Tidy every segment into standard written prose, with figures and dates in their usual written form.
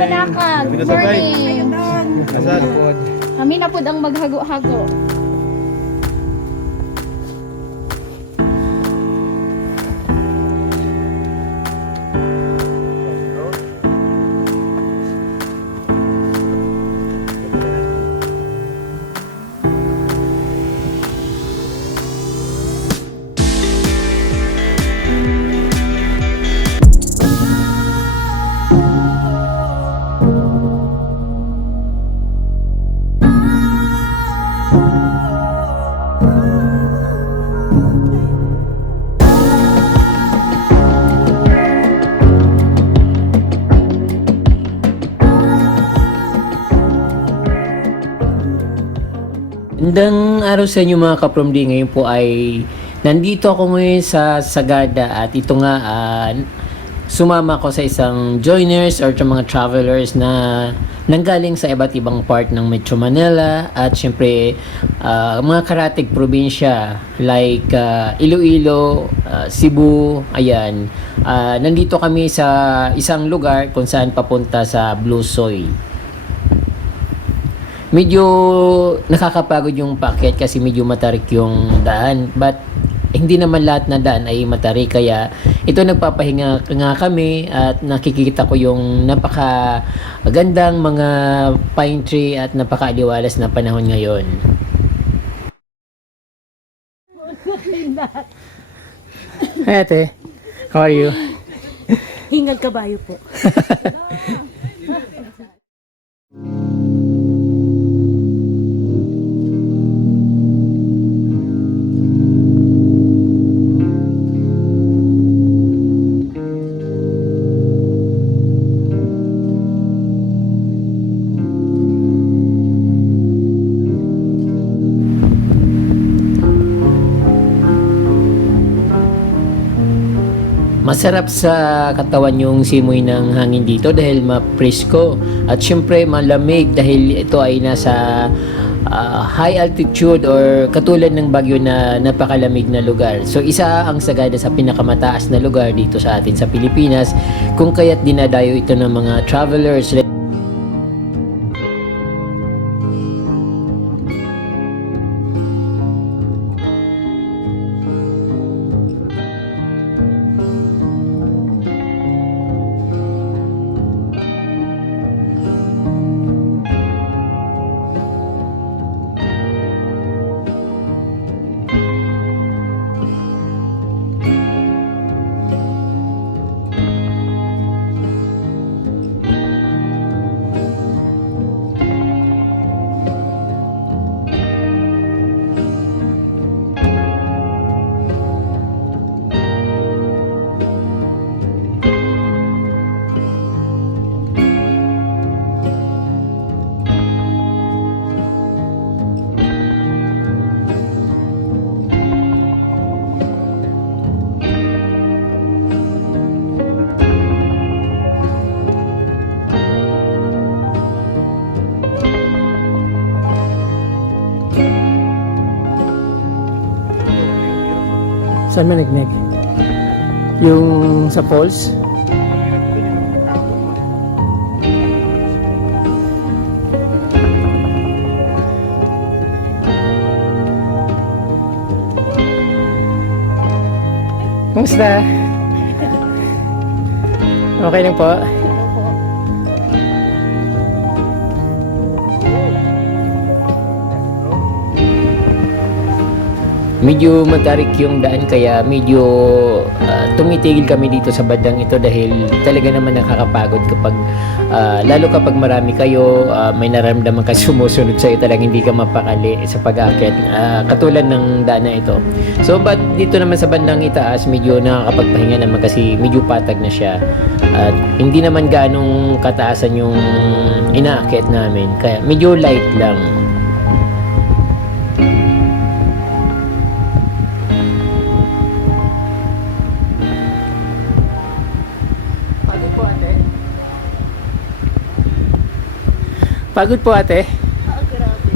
Banakag. Good morning. Asal. Kami na po ang maghago-hago. Magandang araw sa inyo mga ka-From-D. Ngayon po ay nandito ako ngayon sa Sagada at ito nga sumama ko sa isang joiners or sa mga travelers na nanggaling sa iba't ibang part ng Metro Manila at syempre mga karatig probinsya like Iloilo, Cebu, ayan. Nandito kami sa isang lugar kung saan papunta sa Blue Soy. Medyo nakakapagod yung paakyat kasi medyo matarik yung daan, but hindi naman lahat na daan ay matarik, kaya ito nagpapahinga nga kami at nakikita ko yung napakagandang mga pine tree at napakaaliwalas na panahon ngayon. Hi ate, how are you? Hingal kabayo po. Masarap sa katawan yung simoy ng hangin dito dahil ma-presko at syempre malamig dahil ito ay nasa high altitude or katulad ng Baguio na napakalamig na lugar. So isa ang Sagada sa pinakamataas na lugar dito sa atin sa Pilipinas, kung kaya't dinadayo ito ng mga travelers. Saan manignig? Yung sa falls? Kumusta? Okay lang po. Medyo matarik yung daan kaya medyo tumitigil kami dito sa bandang ito dahil talaga naman nakakapagod kapag lalo kapag marami kayo, may nararamdaman ka sumusunod sa'yo, talagang hindi ka mapakali sa pag-aakyat katulad ng daan na ito. So but dito naman sa bandang itaas medyo nakakapagpahinga naman kasi medyo patag na siya at hindi naman ganong kataasan yung inaakyat namin kaya medyo light lang. Pagod po ate. Grabe.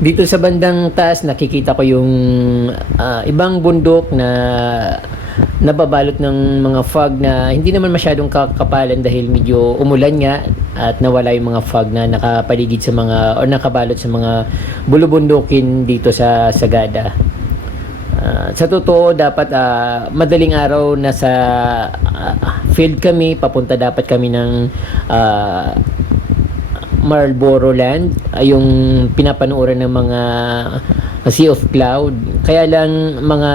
Dito sa bandang taas nakikita ko yung ibang bundok na nababalot ng mga fog na hindi naman masyadong kakapalan dahil medyo umulan nga at nawala yung mga fog na nakapaligid sa mga o nakabalot sa mga bulubundukin dito sa Sagada. Sa totoo dapat madaling araw nasa field kami, papunta dapat kami ng Marlboro Land, yung pinapanuoran ng mga Sea of Cloud. Kaya lang mga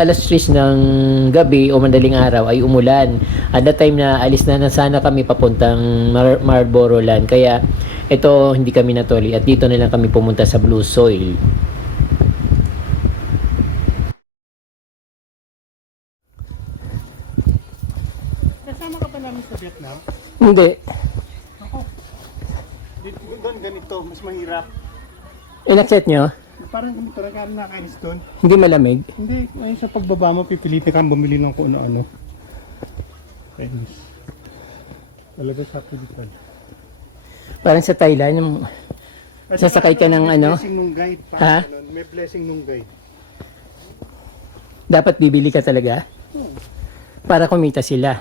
alas 3 ng gabi o madaling araw ay umulan. At that time na alis na sana kami papuntang Marlboro Land. Kaya ito hindi kami natuloy at dito na lang kami pumunta sa Blue Soil. Kasama ka pa namin sa Vietnam? Hindi. Doon ganito, mas mahirap. In-accept nyo? Parang ganito, nakakainis doon. Hindi malamig? Hindi, ay sa pagbaba mo, pipilitin kang bumili ng kung ano-ano. Kainis. Talaga sa pilitan. Parang sa Thailand, yung sasakay ka ng ano? May blessing nung guide. Ha? May blessing nung guide. Dapat bibili ka talaga? Para kumita sila.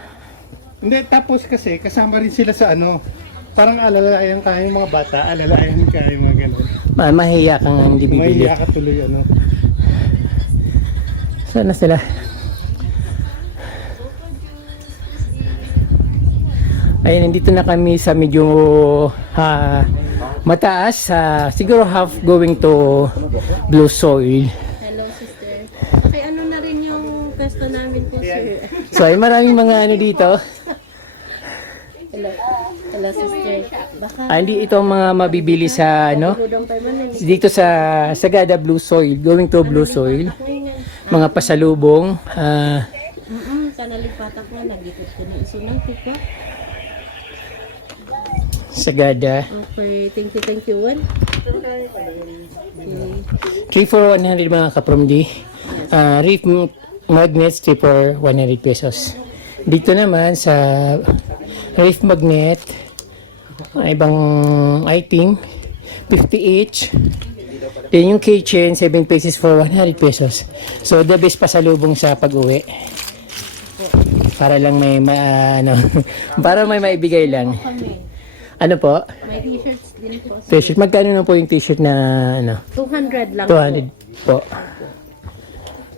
Hindi, tapos kasi kasama rin sila sa ano, parang alalayan kaya yung mga bata, alalayan kaya yung mga ganun. Mahiya kang hindi bibili. Mahiya ka tuloy ano. Sana sila? Ayun, nandito na kami sa medyo mataas. Siguro half going to Blue Soil. Hello, sister. Okay, ano na rin yung pwesto namin po, sir? So ay maraming mga ano dito. Hello. Hello, sister. Baka Hindi ito ang mga mabibili sa ano budong permanent. dito sa Sagada Blue Soil, going to Blue Soil. Mga pasalubong. Kanalipatak nga, nagikot ko na isunang tika. Sagada. Okay, thank you, Juan. 3 for 100 mga kapromdi. Reef magnets 3 for 100 pesos. Dito naman sa reef magnet, ibang item 50 each. Then yung keychain 7 pieces for 100 pesos. So the best pasalubong sa pag-uwi. Para lang may para may maibigay lang. Ano po? May t-shirts din po. T-shirt. Magkano na po yung t-shirt na ano? 200 lang 200 po.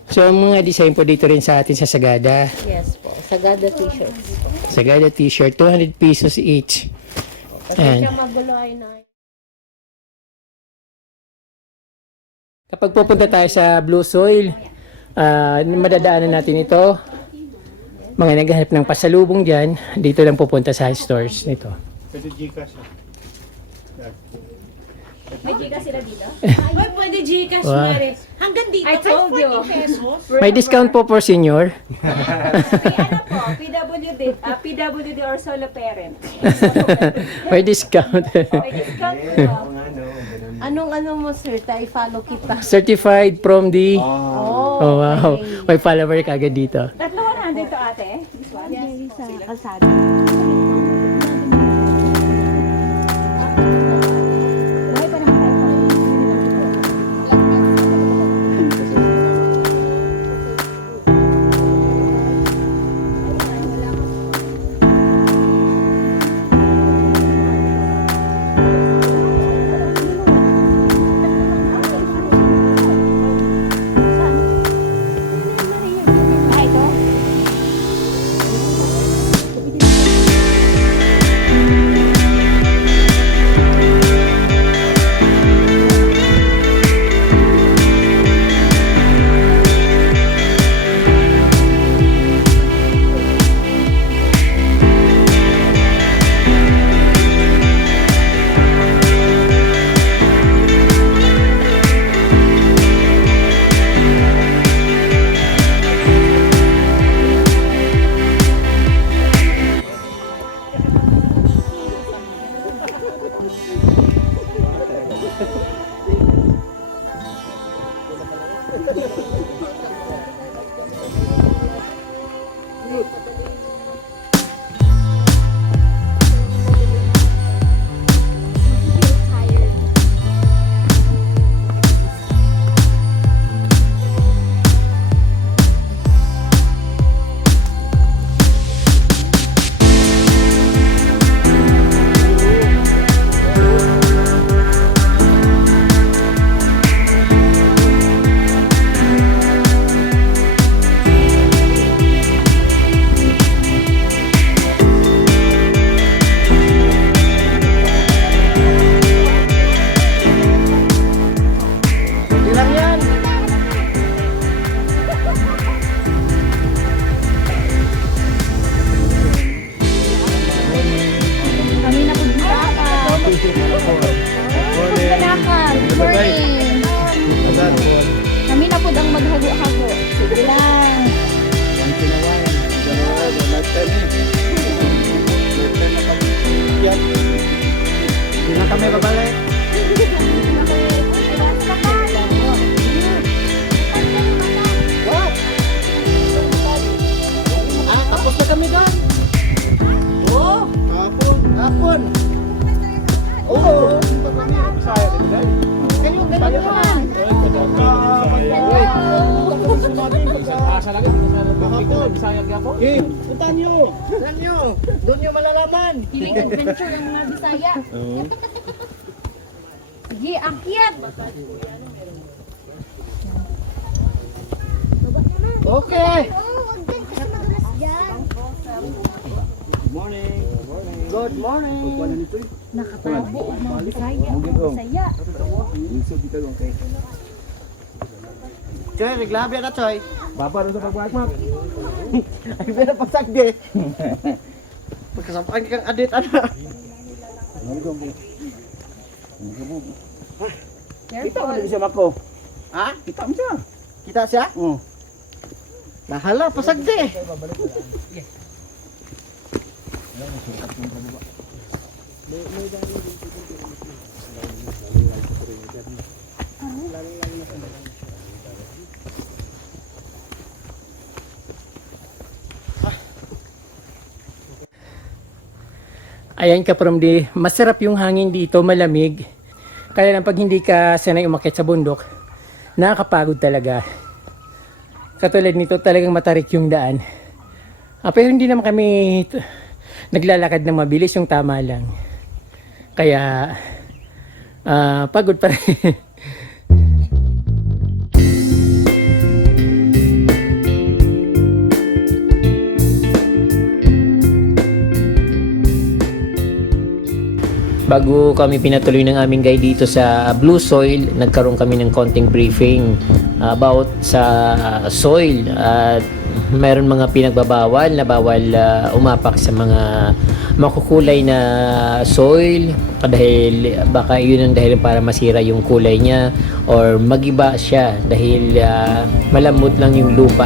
So, mga design po dito rin sa atin sa Sagada. Yes po. Sagada t-shirts. Sagada t-shirt, 200 pesos each. Kasi Ayan. siya magulo ay na. Kapag pupunta tayo sa Blue Soil, madadaanan natin ito. Mga naghahanap ng pasalubong dyan, dito lang pupunta sa stores nito. Kasi Gcash. May giga sila dito? Ay, pwede Gcash Wow. na rin. Hanggang dito, I told you. 40 pesos. May discount po for senior. May ano po, PWD or solo parent. May discount. May discount po. Anong mo, sir? Tayo follow kita. Certified from the... Oh, Oh, wow. May follower ka agad dito. Tatlo 100 to ate. This one. sa kalsada. sa langit, hindi sa pagpito ng Bisaya gyapon. Okay, punta nyo. Saan nyo? Doon nyo malalaman. Feeling adventure ang mga Bisaya. Oo. Sige, akyat! Okay. Oh, huwag din kasi madulas dyan. Good morning. Good morning. Nakatabo ang mga Bisaya. Bisaya. Choy, reglabi na Choy. Baba rin sa pagbuhat. Ay, pero pasagdi. Magkasampakan kang adit, ano? Kita mo din siya, Mako. Ha? Kita mo siya. Kita siya? Oo. Nahala, pasagdi. Ayan ka from the masarap yung hangin dito, malamig. Kaya lang pag hindi ka sanay umakyat sa bundok, nakakapagod talaga. Katulad nito talagang matarik yung daan. Pero hindi naman kami naglalakad ng mabilis, yung tama lang. Kaya pagod pa rin. Bago kami pinatuloy ng aming guide dito sa Blue Soil, nagkaroon kami ng konting briefing about sa soil at mayroon mga pinagbabawal na bawal umapak sa mga makukulay na soil dahil baka yun ang dahilan para masira yung kulay niya or magiba siya dahil malambot lang yung lupa.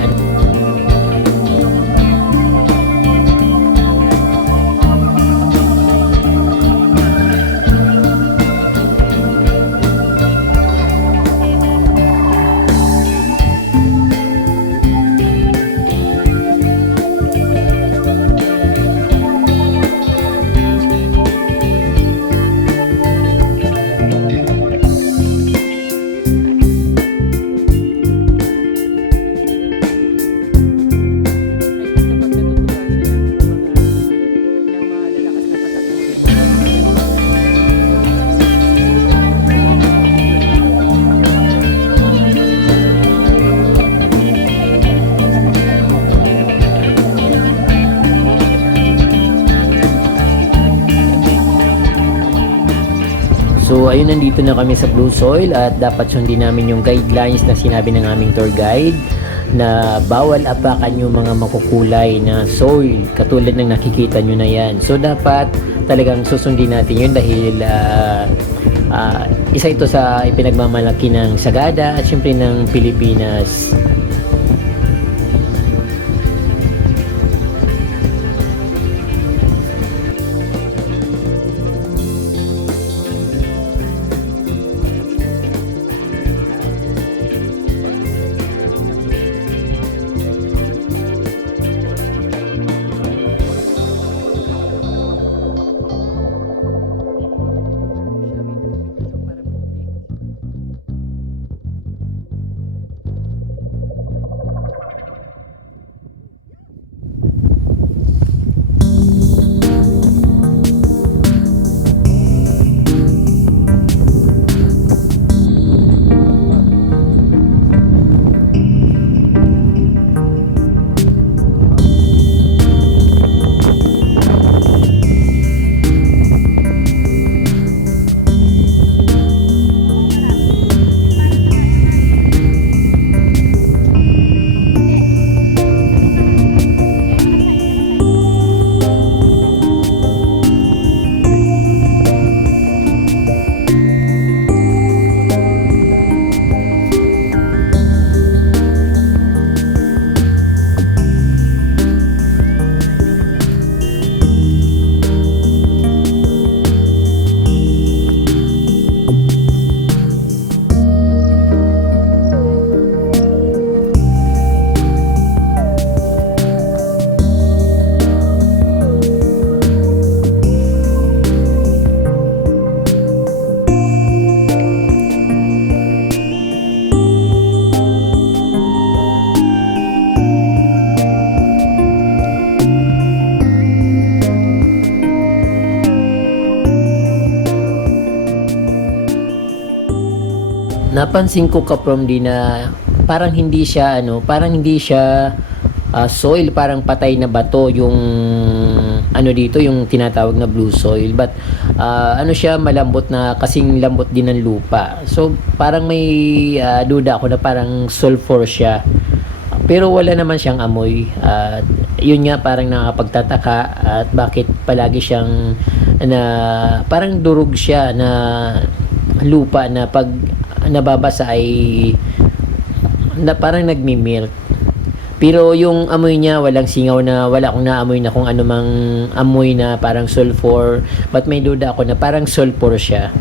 So ayun, nandito na kami sa Blue Soil at dapat sundin namin yung guidelines na sinabi ng aming tour guide na bawal apakan yung mga makukulay na soil katulad ng nakikita nyo na yan. So dapat talagang susundin natin yun dahil isa ito sa ipinagmamalaki ng Sagada at syempre ng Pilipinas. napansin ko kaprom di na parang hindi siya soil, parang patay na bato yung ano dito, yung tinatawag na blue soil, but ano siya, malambot na kasing lambot din ng lupa. So parang may duda ako na parang sulfur siya, pero wala naman siyang amoy. At yun nga, parang nakapagtataka at bakit palagi siyang na parang durog siya na lupa na pag nababasa ay na parang nagmi-milk. Pero yung amoy niya, walang singaw, na wala akong naamoy na kung ano mang amoy na parang sulfur, but may duda ako na parang sulfur siya.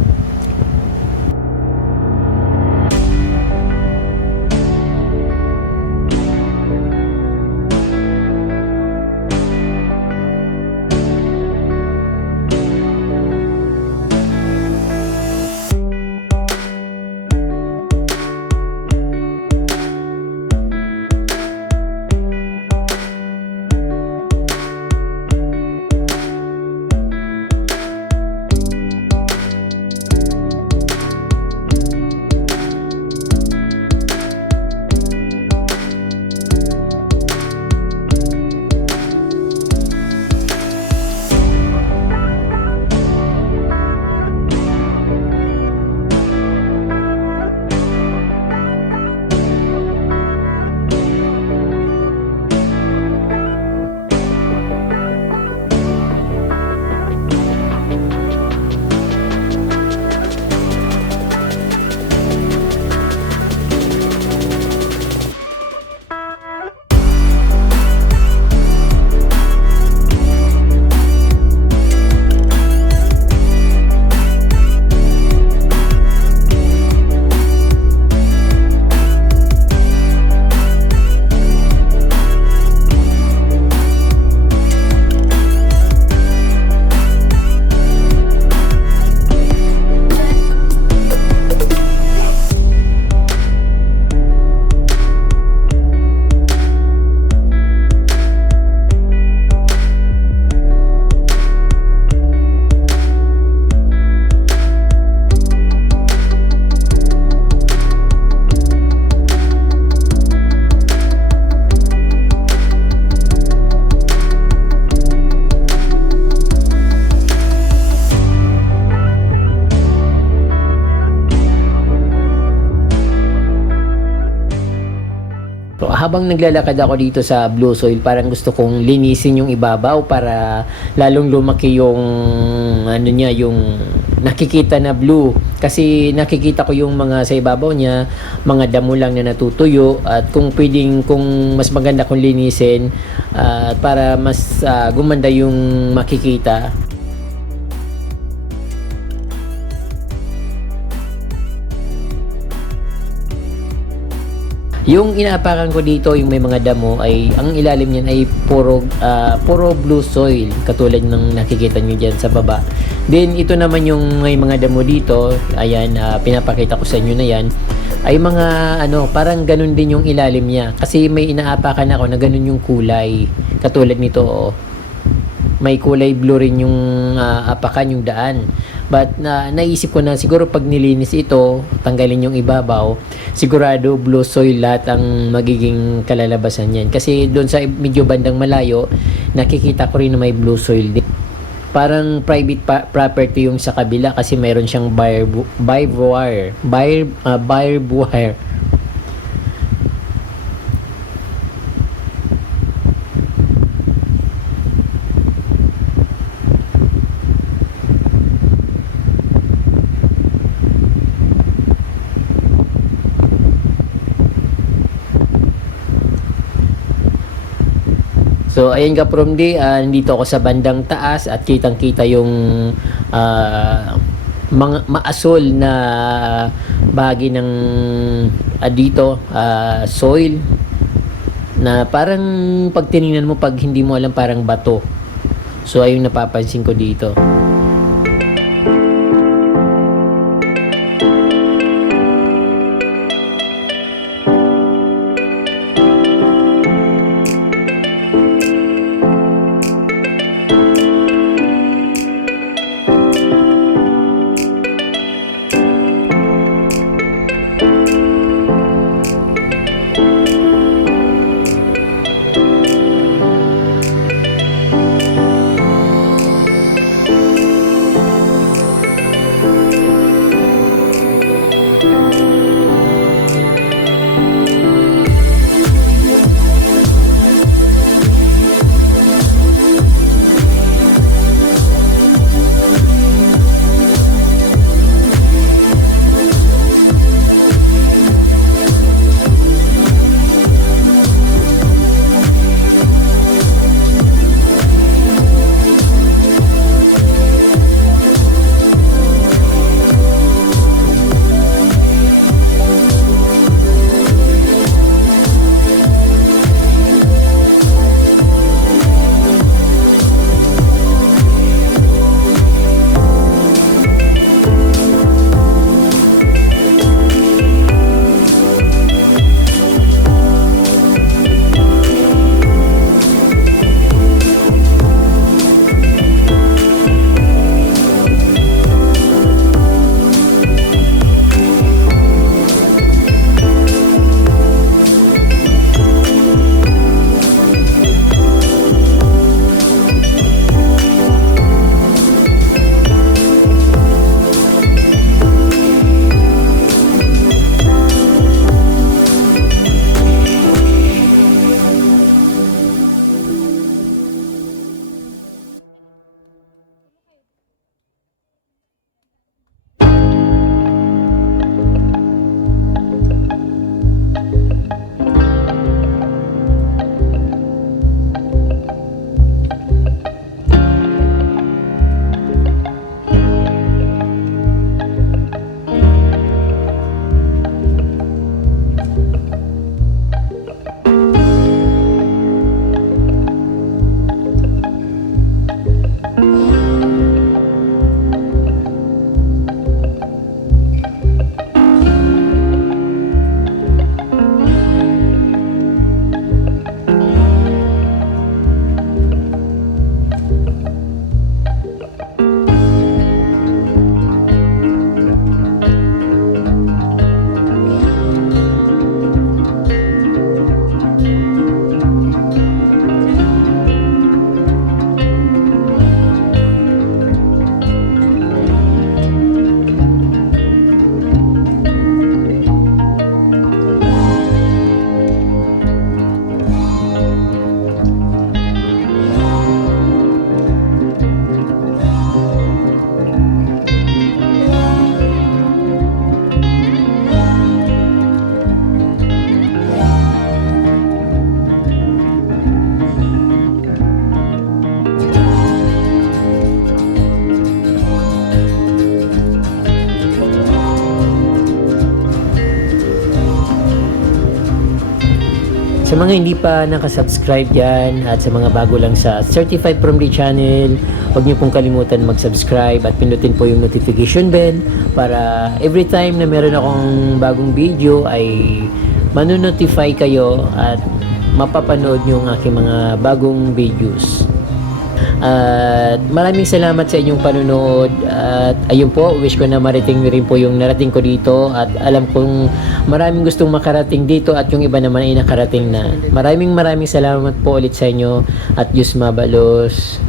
So, habang naglalakad ako dito sa blue soil, parang gusto kong linisin yung ibabaw para lalong lumaki yung ano niya, yung nakikita na blue. Kasi nakikita ko yung mga sa ibabaw niya, mga damo lang na natutuyo, at kung mas maganda kung linisin para mas gumanda yung makikita. Yung inaapakan ko dito, yung may mga damo, ay ang ilalim niyan ay puro blue soil, katulad ng nakikita niyo diyan sa baba. Then ito naman yung may mga damo dito, ayan, pinapakita ko sa inyo na yan, ay mga parang ganun din yung ilalim niya, kasi may inaapakan ako na ganun yung kulay, katulad nito, oh. May kulay blue rin yung apakan, yung daan. But naisip ko na siguro pag nilinis ito, tanggalin yung ibabaw, sigurado blue soil lahat ang magiging kalalabasan yan. Kasi doon sa medyo bandang malayo, nakikita ko rin na may blue soil din. Parang private property yung sa kabila, kasi mayroon siyang barbed wire. So ayan ka from di, nandito ako sa bandang taas at kitang-kita yung mga maasol na bahagi ng dito, soil, na parang pag tiningnan mo, pag hindi mo alam, parang bato. So ayun napapansin ko dito. sa mga hindi pa nakasubscribe dyan at sa mga bago lang sa Certified From the channel, huwag niyo pong kalimutan mag-subscribe at pindutin po yung notification bell para every time na meron akong bagong video ay manonotify kayo at mapapanood nyo ang aking mga bagong videos. At maraming salamat sa inyong panunood at ayun po, wish ko na marating rin po yung narating ko dito at alam kong maraming gustong makarating dito at yung iba naman ay nakarating na. Maraming salamat po ulit sa inyo at Diyos mabalos.